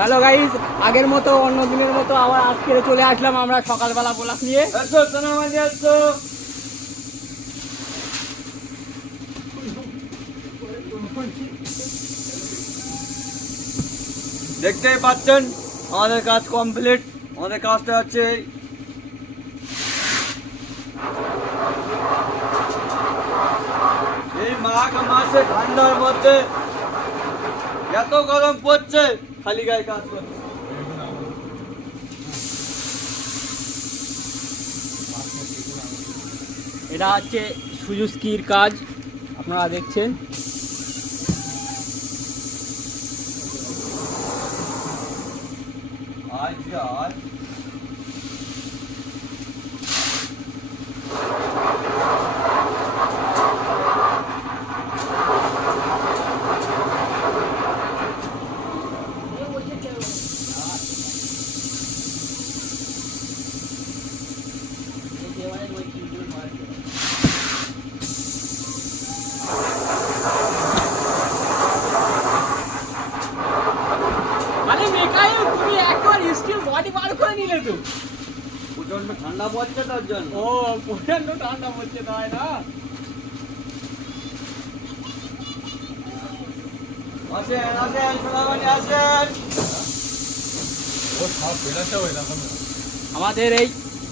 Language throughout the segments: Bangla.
হ্যালো গাইস, আগের মতো অন্য দিনের মতো আবার আজকে চলে আসলাম আমরা সকালবেলা বোলাস নিয়ে। দেখতেই পাচ্ছেন আমাদের কাজ কমপ্লিট। আমাদের কাজটা হচ্ছে এই মাঘ মাসে ঠান্ডার মধ্যে এত গরম পড়ছে, খালি গায়ে কাজ করছে। এটা হচ্ছে সুজুস্কির কাজ, আপনারা দেখছেন। আজ মানে মেকানিক তুমি একবার স্কিল বডি বার করে নিলে তো। প্রচন্ড ঠান্ডা পড়ছে তার জন্য। ও প্রচন্ড ঠান্ডা পড়ছে তাই না? আসেন আসেন সোনামণি আসেন। আমাদের এই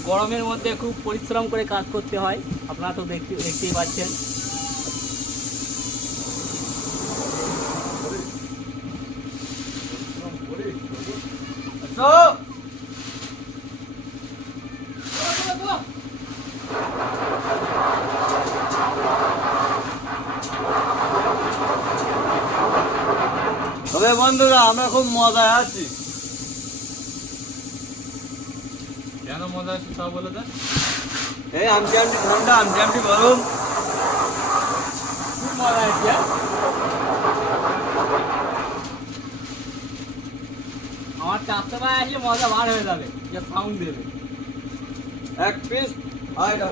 গরমের মধ্যে খুব পরিশ্রম করে কাজ করতে হয়, আপনারা তো দেখতেই পাচ্ছেন। তো তবে বন্ধুরা আমরা খুব মজায় আছি। কেন মজা আসছে সব বলে দেন। এই আমটি আমটি ঠান্ডা, আমটি আমটি গরম। খুব মজা আছে। আমার চারটে পায়ে আসলে মজা বার হয়ে যাবে, যে সাউন্ড দেবে। এক পিস আইডা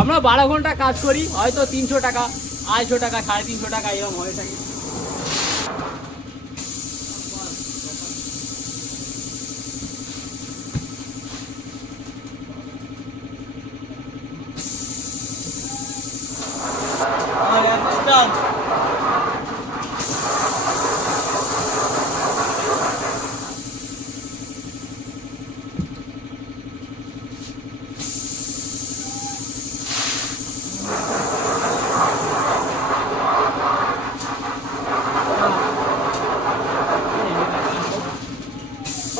আমরা 12 ঘন্টা কাজ করি, হয়তো 300 টাকা, 250 টাকা, 350 টাকা এরকম হয়ে থাকে। আমার অ্যাসিস্ট্যান্ট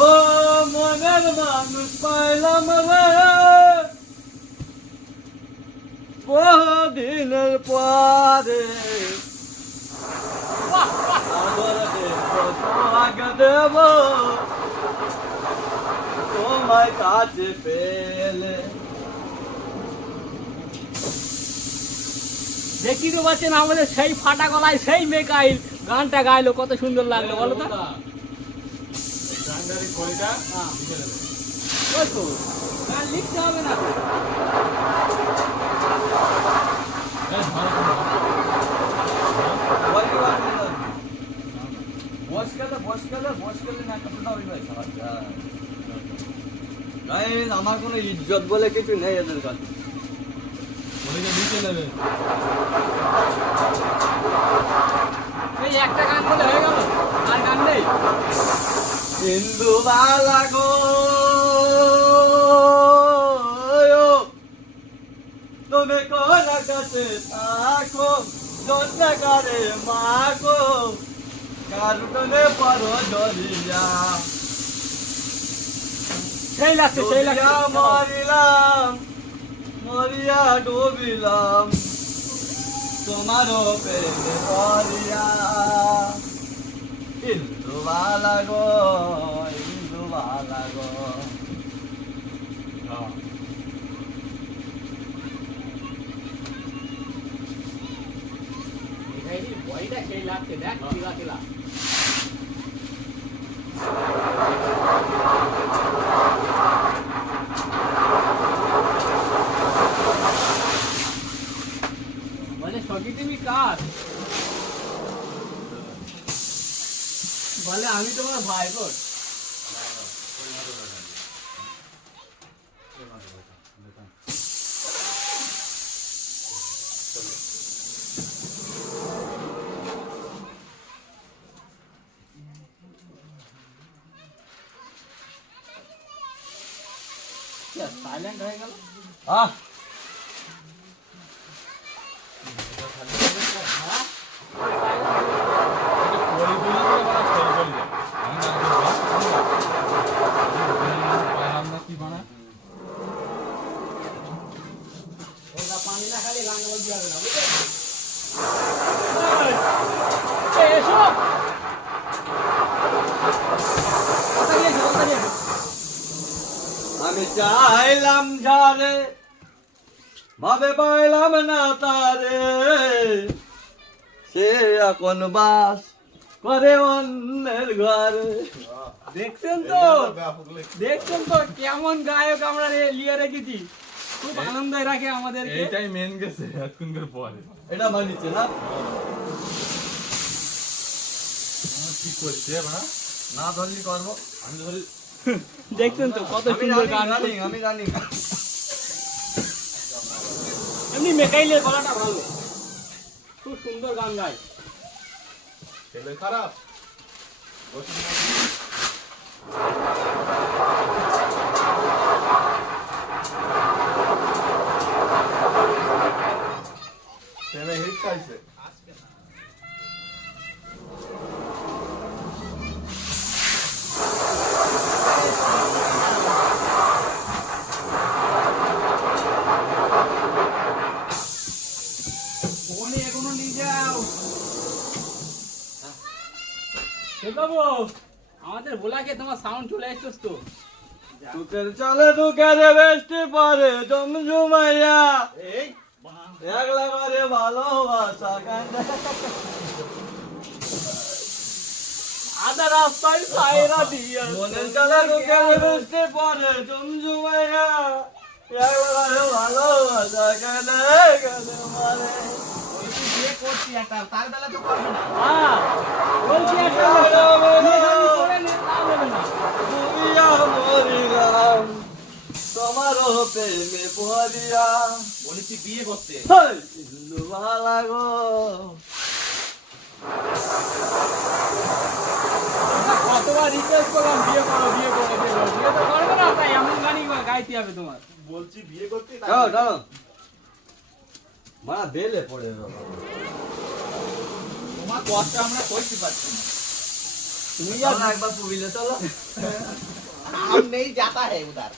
ও মনের মানুষ পাইলাম রে বহুদিনের পরে, আগে দেব তোমায় কাছে পেলে। দেখি তো পাচ্ছেন আমাদের সেই ফাটা গলায় সেই মেকাইল গানটা গাইলো, কত সুন্দর লাগলো বলো তো। ওই তো গান লিখতে হবে না তো। আমার কোনো ইজ্জত বলে কিছু নেই এদের কাছে। এই একটা গান বলে হয়ে গেল, আর গান নেই। হিন্দু বালা গো তুমি কোন কাছে থাকো জোরে মাগো কারুনে পরো জরিয়া সেই লাগছে, সেই লাগছে। মরিলাম মরিয়া ডুবিলাম তোমারও প্রেমে পরিয়া। হিন্দু বালা গো হিন্দু বালা গো। বডিটা সেই লাগছে, দেখ কিলা কিলা। কার বলে আমি তোমার ভাই বোন সাইলেন্ট হয়ে গেল আহ পানি না খালি গান বলতে হবে না বুঝলে এসো আমি চাইলাম ঝারে ভাবে পাইলাম না তারে সে এখন বাস করে অন্যের ঘরে। দেখছেন তো কেমন গায়ক আমরা লিয়ে রেখেছি খুব আনন্দ রাখে আমাদেরকে এইটাই মেন গেছে এতক্ষণ পরে এটা মানিছে না কি করছে না না ধরলি করবো আমি ধরি দেখছেন তো কত আমি সুন্দর গান জানি আমি জানি এমনি মেকাইলের গলাটা ভালো খুব সুন্দর গান গায় ছেলে খারাপ ছেলে হিট খাইছে ওখানে এখনো নিয়ে যাও বাবু আমাদের ভোলাকে তোমার সাউন্ড চলে আসছিস তো তুকের চলে তুকের বেস্টি পরে জমজুমাইয়া একলা করে ভালোবাসা কান্দে আধা রাস্তায় সাইরা দিয়ে মনের চলে তুকের বেস্টি পরে জমজুমাইয়া একলা করে ভালোবাসা কান্দে কান্দে মারে বিয়ে করছি একটা তার বেলা তো করবি না হ্যাঁ বলছি একটা করে নে তাও দেবে না দুনিয়া মরিলাম তোমারও প্রেমে পড়িয়া বলেছি বিয়ে করতে হিন্দু ভালা গো কতবার রিকোয়েস্ট করলাম বিয়ে করো বিয়ে করো বিয়ে করো বিয়ে তো করবে না তাই এমন গানই গাইতে হবে তোমার বলছি বিয়ে করতে দাও দাও মা বেলে পড়ে গেল তোমার কষ্ট আমরা করতে পারছি না তুমি একবার পুবিলে চলো हम नहीं जाता है उधर